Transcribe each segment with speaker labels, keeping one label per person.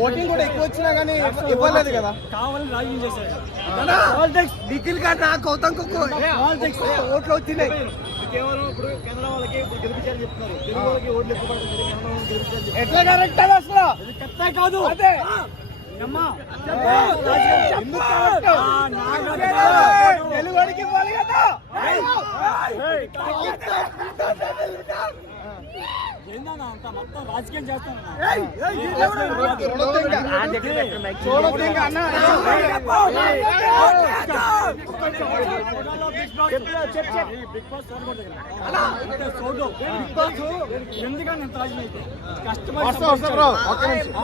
Speaker 1: Voting కూడా ఎక్కువ వచ్చినా కానీ ఇవ్వలేదు కదా
Speaker 2: కావాలని రాజీ చేశారు
Speaker 1: నిఖిల్ కన్నా గౌతమ్ ఓట్లు వచ్చినాయి
Speaker 2: కేవలం ఇప్పుడు కెనడా వాళ్ళకి ఇప్పుడు గెలిపించాలని చెప్తున్నారు తెలుగు వాళ్ళకి ఓట్లు ఎక్కువ చెప్తున్నారు.
Speaker 1: ఎట్లా కరెక్ట్ అది అసలు
Speaker 2: కరెక్టే కాదు
Speaker 1: అదే ఏయ్, తెలుగువాడికి ఇవ్వాలి కదా
Speaker 2: ఏందన్నా అంత మొత్తం రాజకీయం చేస్తానన్నా
Speaker 1: ఏయ్, ఏయ్, చూడొద్దు ఇంకా. చూడొద్దు ఇంకా అన్న.
Speaker 2: బిగ్ బాస్ ఎందుకని ఇంత రాజకీయం అయితే కష్టపడి
Speaker 1: వస్తా వస్తా బ్రో ఒక్క నిమిషం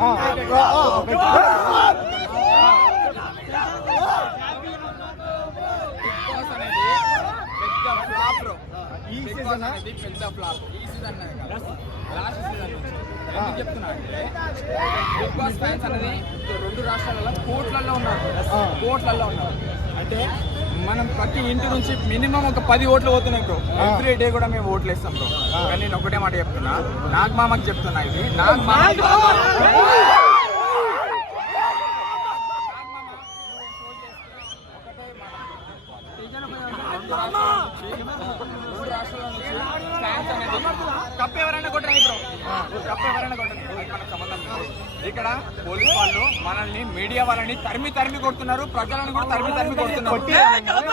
Speaker 1: ఆ, ఆ, ఆ. ఈ సీజన్
Speaker 3: పెద్ద ఫ్లాప్ ఈ సీజన్ లాస్ట్ సీజన్ ఎందుకు చెప్తున్నా అంటే బిగ్ బాస్ ఫ్యాన్స్ అనేది రెండు రాష్ట్రాలలో కోట్లలో ఉన్నారు. కోట్లలో ఉన్నారు. అంటే మనం ప్రతి ఇంటి నుంచి మినిమం ఒక పది ఓట్లు పోతున్నాయి బ్రో. ఎవ్రీ డే కూడా మేము ఓట్లు వేస్తాం బ్రో. కానీ నేను ఒకటే మాట చెప్తున్నా. నాగ్ మామకి చెప్తున్నా ఇది. నాగ్ మామ కప్ ఎవరైనా కొట్టరాయి బ్రో కప్ ఎవరైనా కొట్టండి మనకు సంబంధం ఇక్కడ పోలీస్ వాళ్ళు మనల్ని మీడియా వాళ్ళని తరిమి తరిమి కొడుతున్నారు ప్రజలను కూడా తరిమి తరిమి కొడుతున్నారు.